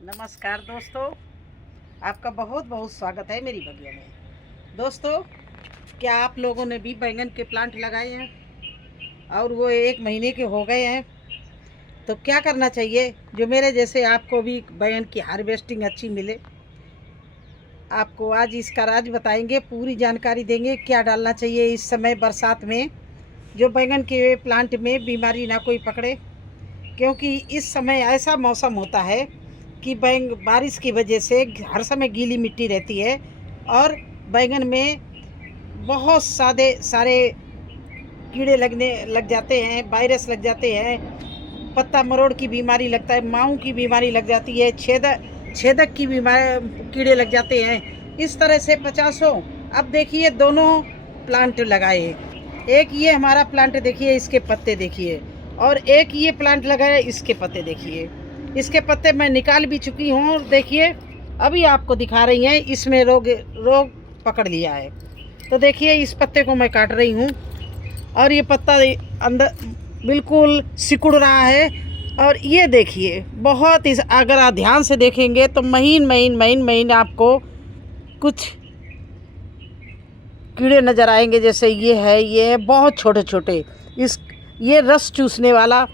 नमस्कार दोस्तों, आपका बहुत बहुत स्वागत है मेरी बगिया में। दोस्तों, क्या आप लोगों ने भी बैंगन के प्लांट लगाए हैं और वो 1 महीने के हो गए हैं? तो क्या करना चाहिए जो मेरे जैसे आपको भी बैंगन की हार्वेस्टिंग अच्छी मिले? आपको आज इसका राज बताएंगे, पूरी जानकारी देंगे क्या डालना चाहिए इस समय बरसात में, जो बैंगन के प्लांट में बीमारी ना कोई पकड़े। क्योंकि इस समय ऐसा मौसम होता है कि बारिश की वजह से हर समय गीली मिट्टी रहती है और बैंगन में बहुत सारे कीड़े लग जाते हैं, वायरस लग जाते हैं, पत्ता मरोड़ की बीमारी लगता है, माऊ की बीमारी लग जाती है, छेदक की बीमारी कीड़े लग जाते हैं। इस तरह से 50। अब देखिए दोनों प्लांट लगाए, एक ये हमारा प्लांट देखिए, इसके पत्ते देखिए, और एक ये प्लांट लगाया, इसके पत्ते देखिए। इसके पत्ते मैं निकाल भी चुकी हूँ, देखिए अभी आपको दिखा रही हैं। इसमें रोग पकड़ लिया है। तो देखिए इस पत्ते को मैं काट रही हूँ और ये पत्ता अंदर बिल्कुल सिकुड़ रहा है। और ये देखिए बहुत अगर आप ध्यान से देखेंगे तो महीन आपको कुछ कीड़े नज़र आएंगे। जैसे ये है बहुत छोटे छोटे, ये रस चूसने वाला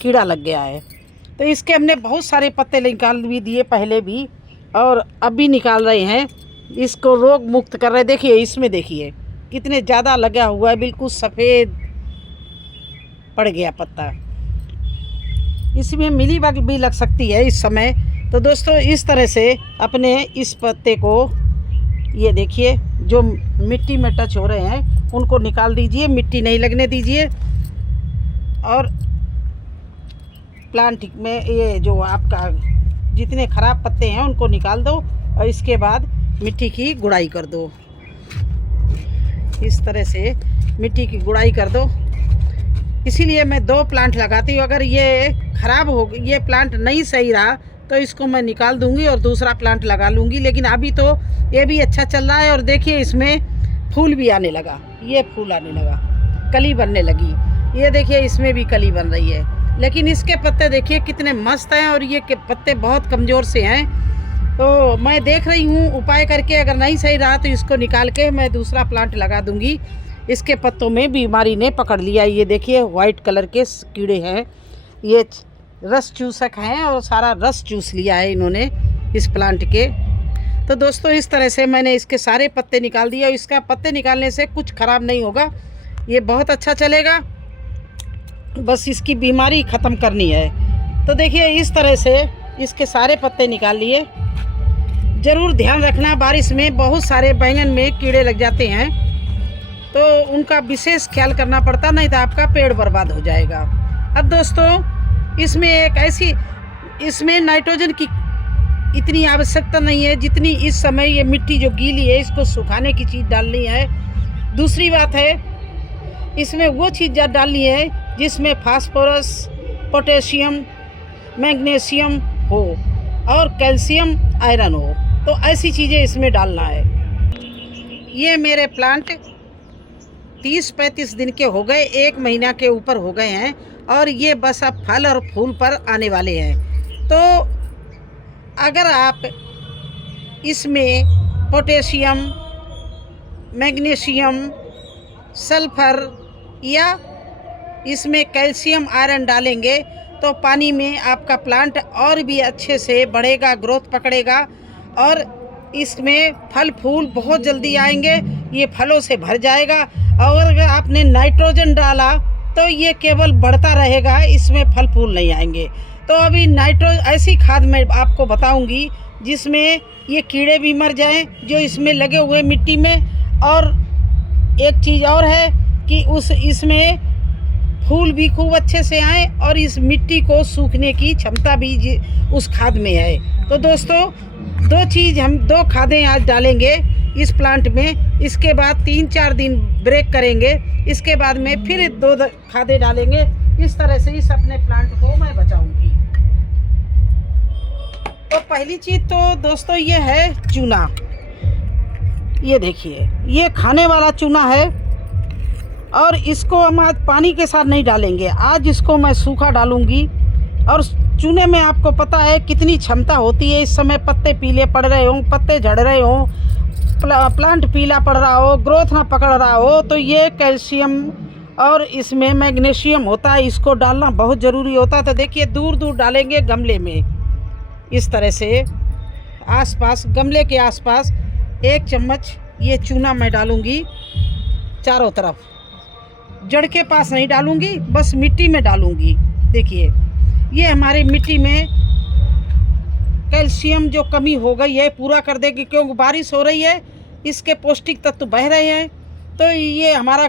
कीड़ा लग गया है। तो इसके हमने बहुत सारे पत्ते निकाल भी दिए पहले भी, और अब भी निकाल रहे हैं, इसको रोग मुक्त कर रहे हैं। देखिए इसमें देखिए कितने ज़्यादा लगा हुआ है, बिल्कुल सफ़ेद पड़ गया पत्ता। इसमें मिलीबग भी लग सकती है इस समय। तो दोस्तों इस तरह से अपने इस पत्ते को, ये देखिए जो मिट्टी में टच हो रहे हैं उनको निकाल दीजिए, मिट्टी नहीं लगने दीजिए। और प्लांट में ये जो आपका जितने ख़राब पत्ते हैं उनको निकाल दो और इसके बाद मिट्टी की गुड़ाई कर दो। इस तरह से मिट्टी की गुड़ाई कर दो। इसीलिए मैं 2 प्लांट लगाती हूँ। अगर ये ख़राब हो, ये प्लांट नहीं सही रहा तो इसको मैं निकाल दूँगी और दूसरा प्लांट लगा लूँगी। लेकिन अभी तो ये भी अच्छा चल रहा है। और देखिए इसमें फूल भी आने लगा, ये फूल आने लगा, कली बनने लगी। ये देखिए इसमें भी कली बन रही है। लेकिन इसके पत्ते देखिए कितने मस्त हैं और ये पत्ते बहुत कमज़ोर से हैं। तो मैं देख रही हूँ उपाय करके, अगर नहीं सही रहा तो इसको निकाल के मैं दूसरा प्लांट लगा दूँगी। इसके पत्तों में बीमारी ने पकड़ लिया। ये देखिए वाइट कलर के कीड़े हैं, ये रस चूसक हैं और सारा रस चूस लिया है इन्होंने इस प्लांट के। तो दोस्तों इस तरह से मैंने इसके सारे पत्ते निकाल दिए और इसका पत्ते निकालने से कुछ ख़राब नहीं होगा, ये बहुत अच्छा चलेगा। बस इसकी बीमारी ख़त्म करनी है। तो देखिए इस तरह से इसके सारे पत्ते निकाल लिए। ज़रूर ध्यान रखना, बारिश में बहुत सारे बैंगन में कीड़े लग जाते हैं तो उनका विशेष ख्याल करना पड़ता, नहीं तो आपका पेड़ बर्बाद हो जाएगा। अब दोस्तों इसमें नाइट्रोजन की इतनी आवश्यकता नहीं है जितनी इस समय ये मिट्टी जो गीली है इसको सुखाने की चीज़ डालनी है। दूसरी बात है, इसमें वो चीज़ डालनी है जिसमें फास्फोरस, पोटेशियम, मैग्नीशियम हो और कैल्शियम, आयरन हो। तो ऐसी चीज़ें इसमें डालना है। ये मेरे प्लांट 30-35 दिन के हो गए, 1 महीना के ऊपर हो गए हैं और ये बस अब फल और फूल पर आने वाले हैं। तो अगर आप इसमें पोटेशियम, मैग्नीशियम, सल्फर या इसमें कैल्शियम, आयरन डालेंगे तो पानी में आपका प्लांट और भी अच्छे से बढ़ेगा, ग्रोथ पकड़ेगा और इसमें फल फूल बहुत जल्दी आएंगे, ये फलों से भर जाएगा। और अगर आपने नाइट्रोजन डाला तो ये केवल बढ़ता रहेगा, इसमें फल फूल नहीं आएंगे। तो अभी ऐसी खाद मैं आपको बताऊंगी जिसमें ये कीड़े भी मर जाएं जो इसमें लगे हुए मिट्टी में। और एक चीज़ और है कि इसमें फूल भी खूब अच्छे से आए और इस मिट्टी को सूखने की क्षमता भी उस खाद में है। तो दोस्तों 2 खादें आज डालेंगे इस प्लांट में। इसके बाद 3-4 दिन ब्रेक करेंगे, इसके बाद में फिर 2 खादें डालेंगे। इस तरह से इस अपने प्लांट को मैं बचाऊंगी। तो पहली चीज़ तो दोस्तों ये है चूना। ये देखिए ये खाने वाला चूना है और इसको हम आज पानी के साथ नहीं डालेंगे, आज इसको मैं सूखा डालूंगी। और चूने में आपको पता है कितनी क्षमता होती है। इस समय पत्ते पीले पड़ रहे हों, पत्ते झड़ रहे हों, प्लांट पीला पड़ रहा हो, ग्रोथ ना पकड़ रहा हो, तो ये कैल्शियम और इसमें मैग्नीशियम होता है, इसको डालना बहुत ज़रूरी होता है। तो देखिए दूर दूर डालेंगे गमले में, इस तरह से आसपास, गमले के आसपास 1 चम्मच ये चूना मैं डालूँगी चारों तरफ। जड़ के पास नहीं डालूँगी, बस मिट्टी में डालूँगी। देखिए ये हमारी मिट्टी में कैल्शियम जो कमी हो गई है पूरा कर देगी, क्योंकि बारिश हो रही है, इसके पौष्टिक तत्व बह रहे हैं। तो ये हमारा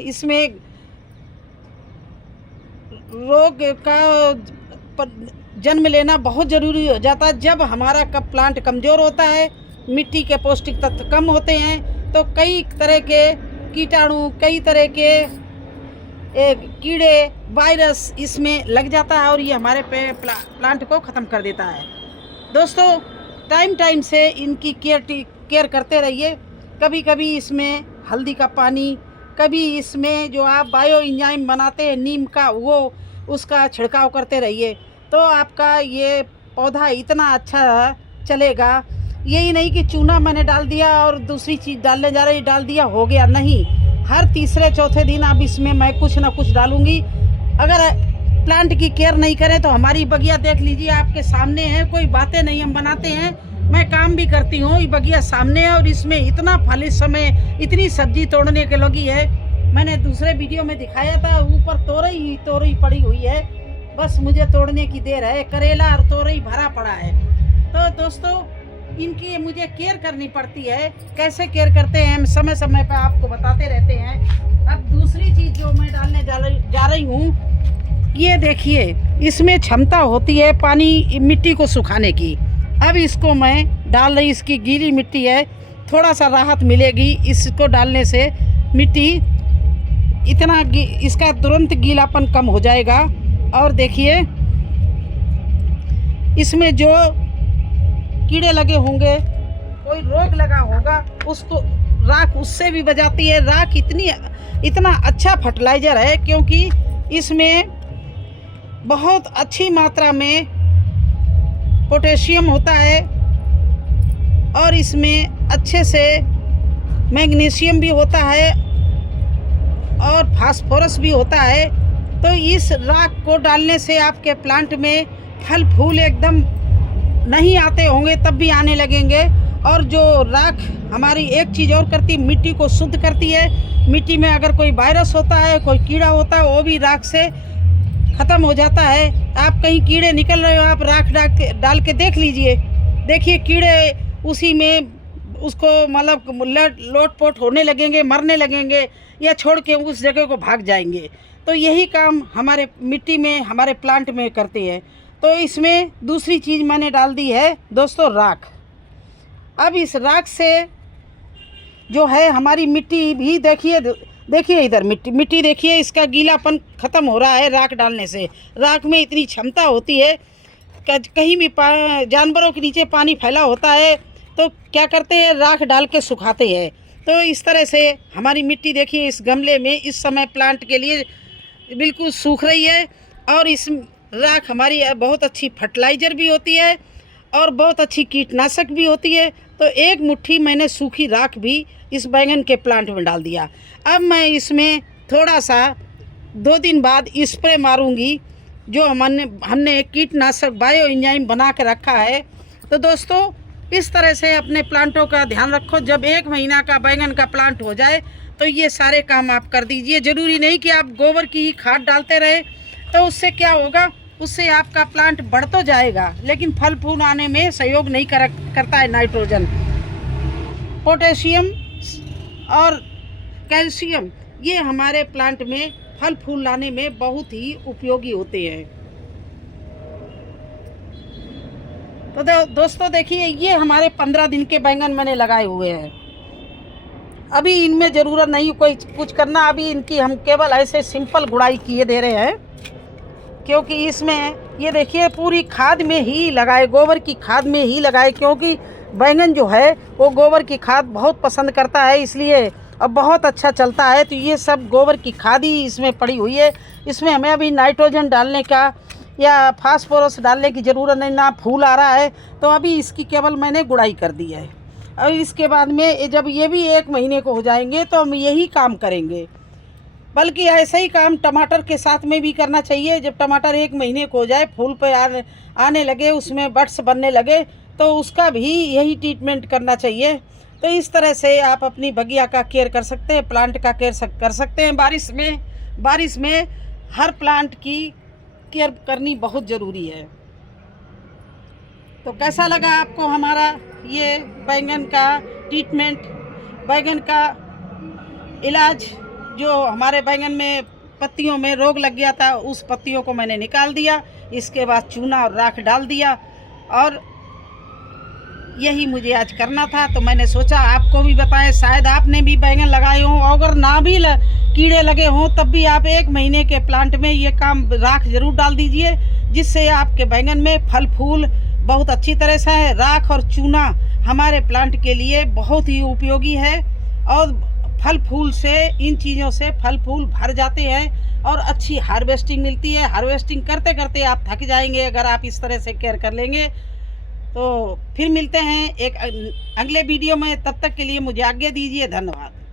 इसमें रोग का जन्म लेना बहुत ज़रूरी हो जाता है। जब हमारा प्लांट कमज़ोर होता है, मिट्टी के पौष्टिक तत्व कम होते हैं, तो कई तरह के कीटाणु, कई तरह के कीड़े, वायरस इसमें लग जाता है और ये हमारे प्लांट को ख़त्म कर देता है। दोस्तों टाइम टाइम से इनकी केयर करते रहिए। कभी कभी इसमें हल्दी का पानी, कभी इसमें जो आप बायो एंजाइम बनाते हैं नीम का, वो उसका छिड़काव करते रहिए, तो आपका ये पौधा इतना अच्छा चलेगा। यही नहीं कि चूना मैंने डाल दिया और दूसरी चीज़ डालने जा रही, डाल दिया हो गया, नहीं। हर तीसरे चौथे दिन अब इसमें मैं कुछ ना कुछ डालूँगी। अगर प्लांट की केयर नहीं करें तो हमारी बगिया देख लीजिए, आपके सामने है, कोई बातें नहीं हम बनाते हैं, मैं काम भी करती हूँ। ये बगिया सामने है और इसमें इतना फल, इस समय इतनी सब्जी तोड़ने के लगी है। मैंने दूसरे वीडियो में दिखाया था, ऊपर तोरई पड़ी हुई है, बस मुझे तोड़ने की देर है। करेला और तोरई भरा पड़ा है। तो दोस्तों इनकी मुझे केयर करनी पड़ती है। कैसे केयर करते हैं हम समय समय पर आपको बताते रहते हैं। अब दूसरी चीज़ जो मैं डालने जा रही हूँ, ये देखिए इसमें क्षमता होती है पानी, मिट्टी को सुखाने की। अब इसको मैं डाल रही, इसकी गीली मिट्टी है, थोड़ा सा राहत मिलेगी इसको डालने से। मिट्टी इतना इसका तुरंत गीलापन कम हो जाएगा। और देखिए इसमें जो कीड़े लगे होंगे, कोई रोग लगा होगा, उसको राख उससे भी बचाती है। राख इतना अच्छा फर्टिलाइज़र है, क्योंकि इसमें बहुत अच्छी मात्रा में पोटेशियम होता है और इसमें अच्छे से मैग्नीशियम भी होता है और फास्फोरस भी होता है। तो इस राख को डालने से आपके प्लांट में फल फूल एकदम नहीं आते होंगे, तब भी आने लगेंगे। और जो राख हमारी एक चीज़ और करती, मिट्टी को शुद्ध करती है। मिट्टी में अगर कोई वायरस होता है, कोई कीड़ा होता है, वो भी राख से ख़त्म हो जाता है। आप कहीं कीड़े निकल रहे हो, आप राख डाल के देख लीजिए, देखिए कीड़े उसी में उसको मतलब लोट-पोट होने लगेंगे, मरने लगेंगे, या छोड़ के उस जगह को भाग जाएंगे। तो यही काम हमारे मिट्टी में, हमारे प्लांट में करते हैं। तो इसमें दूसरी चीज़ मैंने डाल दी है दोस्तों, राख। अब इस राख से जो है हमारी मिट्टी भी देखिए इधर मिट्टी देखिए, इसका गीलापन ख़त्म हो रहा है राख डालने से। राख में इतनी क्षमता होती है, कहीं भी जानवरों के नीचे पानी फैला होता है तो क्या करते हैं, राख डाल के सुखाते हैं। तो इस तरह से हमारी मिट्टी देखिए, इस गमले में इस समय प्लांट के लिए बिल्कुल सूख रही है। और इस राख हमारी बहुत अच्छी फर्टिलाइज़र भी होती है और बहुत अच्छी कीटनाशक भी होती है। तो एक मुट्ठी मैंने सूखी राख भी इस बैंगन के प्लांट में डाल दिया। अब मैं इसमें थोड़ा सा 2 दिन बाद स्प्रे मारूंगी, जो हमने कीटनाशक बायो एंजाइम बना के रखा है। तो दोस्तों इस तरह से अपने प्लांटों का ध्यान रखो। जब 1 महीना का बैंगन का प्लांट हो जाए तो ये सारे काम आप कर दीजिए। ज़रूरी नहीं कि आप गोबर की ही खाद डालते रहे, तो उससे क्या होगा, उससे आपका प्लांट बढ़ तो जाएगा लेकिन फल फूल आने में सहयोग नहीं करता है। नाइट्रोजन, पोटेशियम और कैल्शियम ये हमारे प्लांट में फल फूल लाने में बहुत ही उपयोगी होते हैं। तो दोस्तों देखिए, ये हमारे 15 दिन के बैंगन मैंने लगाए हुए हैं। अभी इनमें ज़रूरत नहीं कोई कुछ करना, अभी इनकी हम केवल ऐसे सिंपल गुड़ाई किए दे रहे हैं, क्योंकि इसमें ये देखिए पूरी खाद में ही लगाए, गोबर की खाद में ही लगाए, क्योंकि बैंगन जो है वो गोबर की खाद बहुत पसंद करता है, इसलिए अब बहुत अच्छा चलता है। तो ये सब गोबर की खाद ही इसमें पड़ी हुई है। इसमें हमें अभी नाइट्रोजन डालने का या फास्फोरस डालने की ज़रूरत नहीं, ना फूल आ रहा है। तो अभी इसकी केवल मैंने गुड़ाई कर दी है। और इसके बाद में जब ये भी 1 महीने को हो जाएंगे तो हम यही काम करेंगे। बल्कि ऐसा ही काम टमाटर के साथ में भी करना चाहिए। जब टमाटर 1 महीने को हो जाए, फूल पे आने लगे, उसमें बड्स बनने लगे, तो उसका भी यही ट्रीटमेंट करना चाहिए। तो इस तरह से आप अपनी बगिया का केयर कर सकते हैं, प्लांट का केयर कर सकते हैं। बारिश में हर प्लांट की केयर करनी बहुत ज़रूरी है। तो कैसा लगा आपको हमारा ये बैंगन का ट्रीटमेंट, बैंगन का इलाज? जो हमारे बैंगन में पत्तियों में रोग लग गया था, उस पत्तियों को मैंने निकाल दिया। इसके बाद चूना और राख डाल दिया और यही मुझे आज करना था। तो मैंने सोचा आपको भी बताएं, शायद आपने भी बैंगन लगाए हों, अगर ना भी कीड़े लगे हों तब भी आप 1 महीने के प्लांट में ये काम राख ज़रूर डाल दीजिए, जिससे आपके बैंगन में फल फूल बहुत अच्छी तरह से है। राख और चूना हमारे प्लांट के लिए बहुत ही उपयोगी है और फल फूल से, इन चीज़ों से फल फूल भर जाते हैं और अच्छी हार्वेस्टिंग मिलती है। हार्वेस्टिंग करते करते आप थक जाएंगे अगर आप इस तरह से केयर कर लेंगे। तो फिर मिलते हैं एक अगले वीडियो में, तब तक के लिए मुझे आज्ञा दीजिए। धन्यवाद।